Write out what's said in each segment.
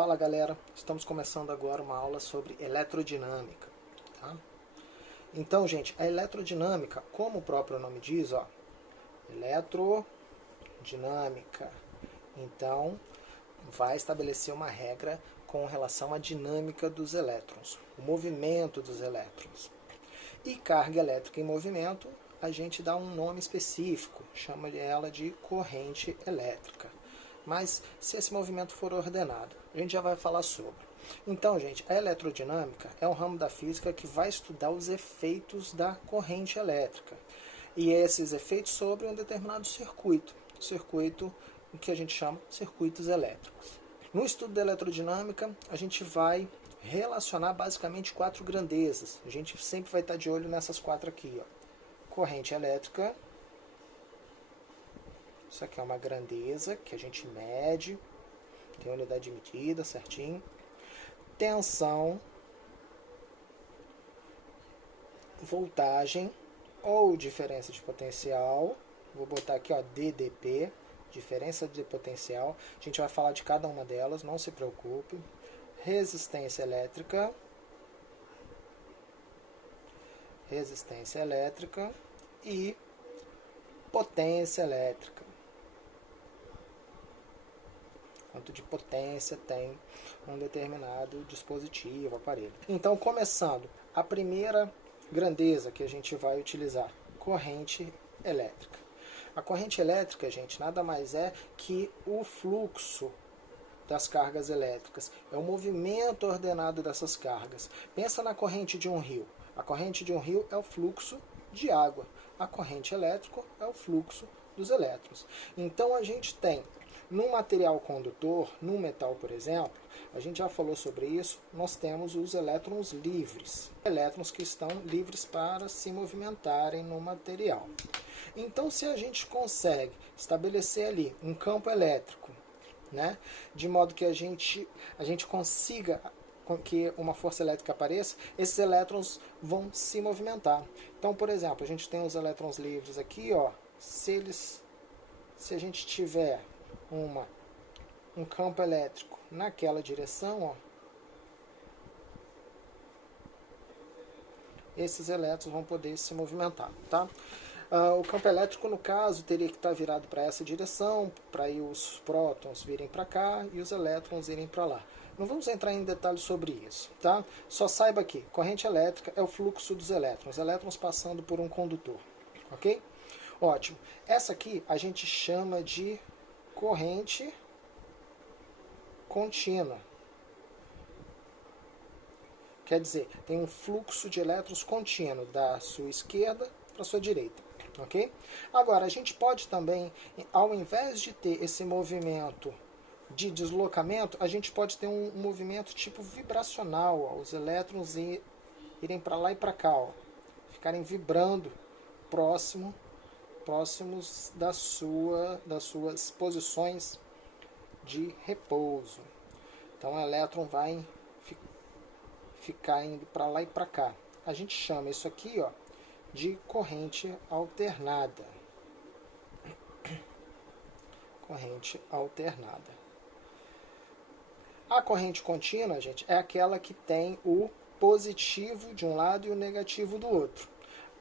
Fala galera, estamos começando agora uma aula sobre eletrodinâmica. Tá? Então, gente, a eletrodinâmica, como o próprio nome diz, ó, eletrodinâmica. Então, vai estabelecer uma regra com relação à dinâmica dos elétrons, o movimento dos elétrons. E carga elétrica em movimento, a gente dá um nome específico, chama ela de corrente elétrica. Mas se esse movimento for ordenado, a gente já vai falar sobre. Então, gente, a eletrodinâmica é um ramo da física que vai estudar os efeitos da corrente elétrica. E esses efeitos sobre um determinado circuito que a gente chama circuitos elétricos. No estudo da eletrodinâmica, a gente vai relacionar basicamente 4 grandezas. A gente sempre vai estar de olho nessas 4 aqui, ó. Corrente elétrica. Isso aqui é uma grandeza que a gente mede, tem unidade de medida certinho. Tensão, voltagem ou diferença de potencial. Vou botar aqui, ó, DDP, diferença de potencial. A gente vai falar de cada uma delas, não se preocupe. Resistência elétrica e potência elétrica. Quanto de potência tem um determinado dispositivo, aparelho. Então, começando, a primeira grandeza que a gente vai utilizar, corrente elétrica. A corrente elétrica, gente, nada mais é que o fluxo das cargas elétricas. É o movimento ordenado dessas cargas. Pensa na corrente de um rio. A corrente de um rio é o fluxo de água. A corrente elétrica é o fluxo dos elétrons. Então, a gente tem num material condutor, num metal, por exemplo, a gente já falou sobre isso, nós temos os elétrons livres. Elétrons que estão livres para se movimentarem no material. Então, se a gente consegue estabelecer ali um campo elétrico, né, de modo que a gente consiga que uma força elétrica apareça, esses elétrons vão se movimentar. Então, por exemplo, a gente tem os elétrons livres aqui, ó, se a gente tiver um campo elétrico naquela direção, ó, esses elétrons vão poder se movimentar, tá? O campo elétrico, no caso, teria que estar virado para essa direção, para aí os prótons virem para cá e os elétrons irem para lá. Não vamos entrar em detalhes sobre isso, tá? Só saiba que corrente elétrica é o fluxo dos elétrons passando por um condutor, ok? Ótimo. Essa aqui a gente chama de corrente contínua. Quer dizer, tem um fluxo de elétrons contínuo da sua esquerda para a sua direita, ok? Agora, a gente pode também, ao invés de ter esse movimento de deslocamento, a gente pode ter um movimento tipo vibracional, ó, os elétrons irem para lá e para cá, ó, ficarem vibrando próximos das suas posições de repouso. Então, o elétron vai ficar indo para lá e para cá. A gente chama isso aqui, ó, de corrente alternada. Corrente alternada. A corrente contínua, gente, é aquela que tem o positivo de um lado e o negativo do outro.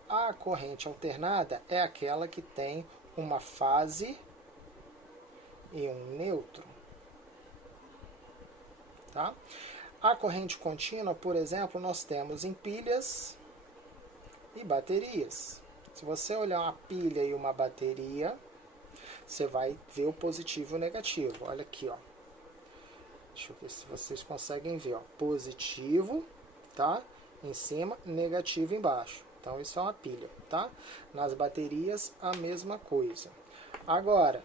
A corrente alternada é aquela que tem uma fase e um nêutron. Tá? A corrente contínua, por exemplo, nós temos em pilhas e baterias. Se você olhar uma pilha e uma bateria, você vai ver o positivo e o negativo. Olha aqui, ó. Deixa eu ver se vocês conseguem ver, ó. Positivo, tá? Em cima, negativo embaixo. Então, isso é uma pilha, tá? Nas baterias, a mesma coisa. Agora,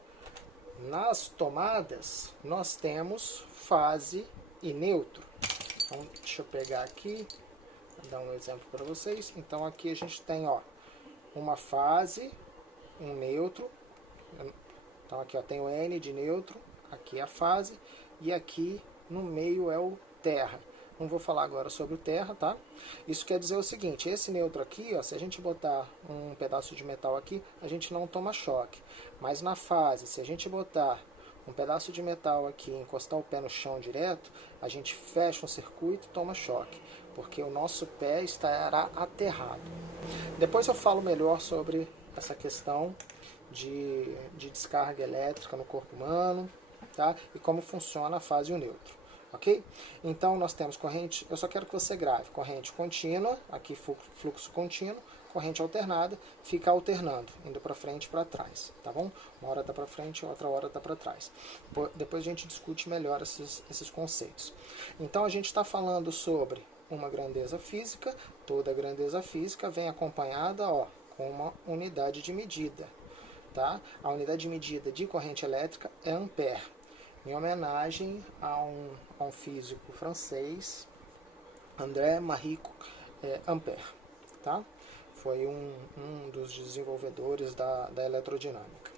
nas tomadas, nós temos fase e nêutron. Então, deixa eu pegar aqui, vou dar um exemplo para vocês. Então, aqui a gente tem, ó, uma fase, um nêutron. Então, aqui, ó, tem o N de nêutron, aqui é a fase, e aqui no meio é o terra. Não vou falar agora sobre o terra, tá? Isso quer dizer o seguinte, esse nêutron aqui, ó, se a gente botar um pedaço de metal aqui, a gente não toma choque. Mas na fase, se a gente botar um pedaço de metal aqui e encostar o pé no chão direto, a gente fecha um circuito e toma choque, porque o nosso pé estará aterrado. Depois eu falo melhor sobre essa questão de descarga elétrica no corpo humano, tá? E como funciona a fase e o neutro, ok? Então nós temos corrente, eu só quero que você grave, corrente contínua, aqui fluxo contínuo, corrente alternada, fica alternando, indo para frente e para trás, tá bom? Uma hora está para frente, outra hora está para trás. Depois a gente discute melhor esses conceitos. Então a gente está falando sobre uma grandeza física, toda grandeza física vem acompanhada, ó, com uma unidade de medida, tá? A unidade de medida de corrente elétrica é ampere, em homenagem a um físico francês, André Marie Ampère, tá? Foi um dos desenvolvedores da eletrodinâmica.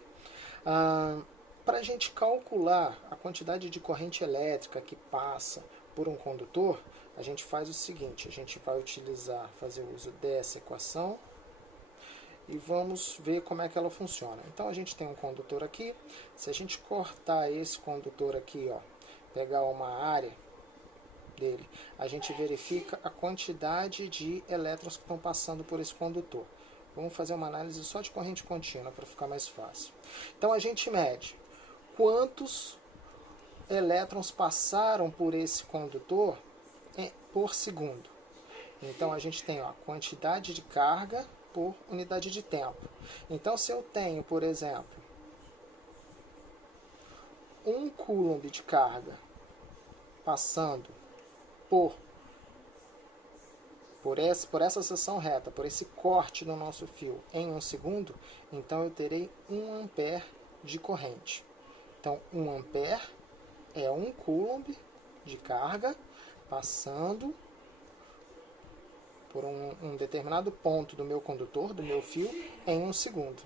Para a gente calcular a quantidade de corrente elétrica que passa por um condutor, a gente faz o seguinte, a gente vai fazer uso dessa equação e vamos ver como é que ela funciona. Então a gente tem um condutor aqui, se a gente cortar esse condutor aqui, ó, pegar uma área dele, a gente verifica a quantidade de elétrons que estão passando por esse condutor. Vamos fazer uma análise só de corrente contínua para ficar mais fácil. Então a gente mede quantos elétrons passaram por esse condutor por segundo. Então a gente tem a quantidade de carga por unidade de tempo. Então se eu tenho, por exemplo, 1 coulomb de carga passando por essa seção reta, por esse corte no nosso fio em 1 segundo, então eu terei 1 ampere de corrente. Então 1 ampere é 1 coulomb de carga passando por um determinado ponto do meu condutor, do meu fio, em 1 segundo.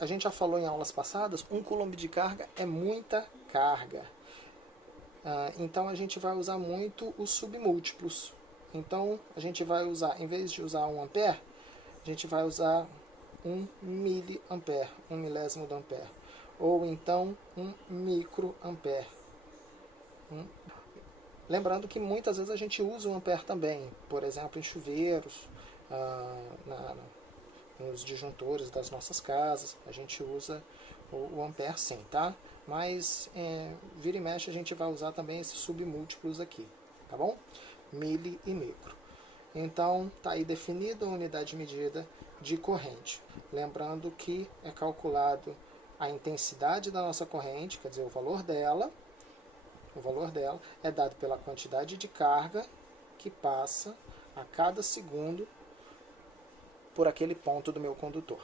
A gente já falou em aulas passadas, 1 coulomb de carga é muita carga. Então a gente vai usar muito os submúltiplos. Então a gente vai usar, em vez de usar 1 ampere, a gente vai usar 1 miliampere, 1 milésimo de ampere. Ou então 1 microampere. Lembrando que muitas vezes a gente usa o ampere também, por exemplo, em chuveiros, nos disjuntores das nossas casas, a gente usa o ampere sim, tá? Mas vira e mexe a gente vai usar também esses submúltiplos aqui, tá bom? Mili e micro. Então, tá aí definida a unidade de medida de corrente. Lembrando que é calculado a intensidade da nossa corrente, quer dizer, o valor dela é dado pela quantidade de carga que passa a cada segundo por aquele ponto do meu condutor.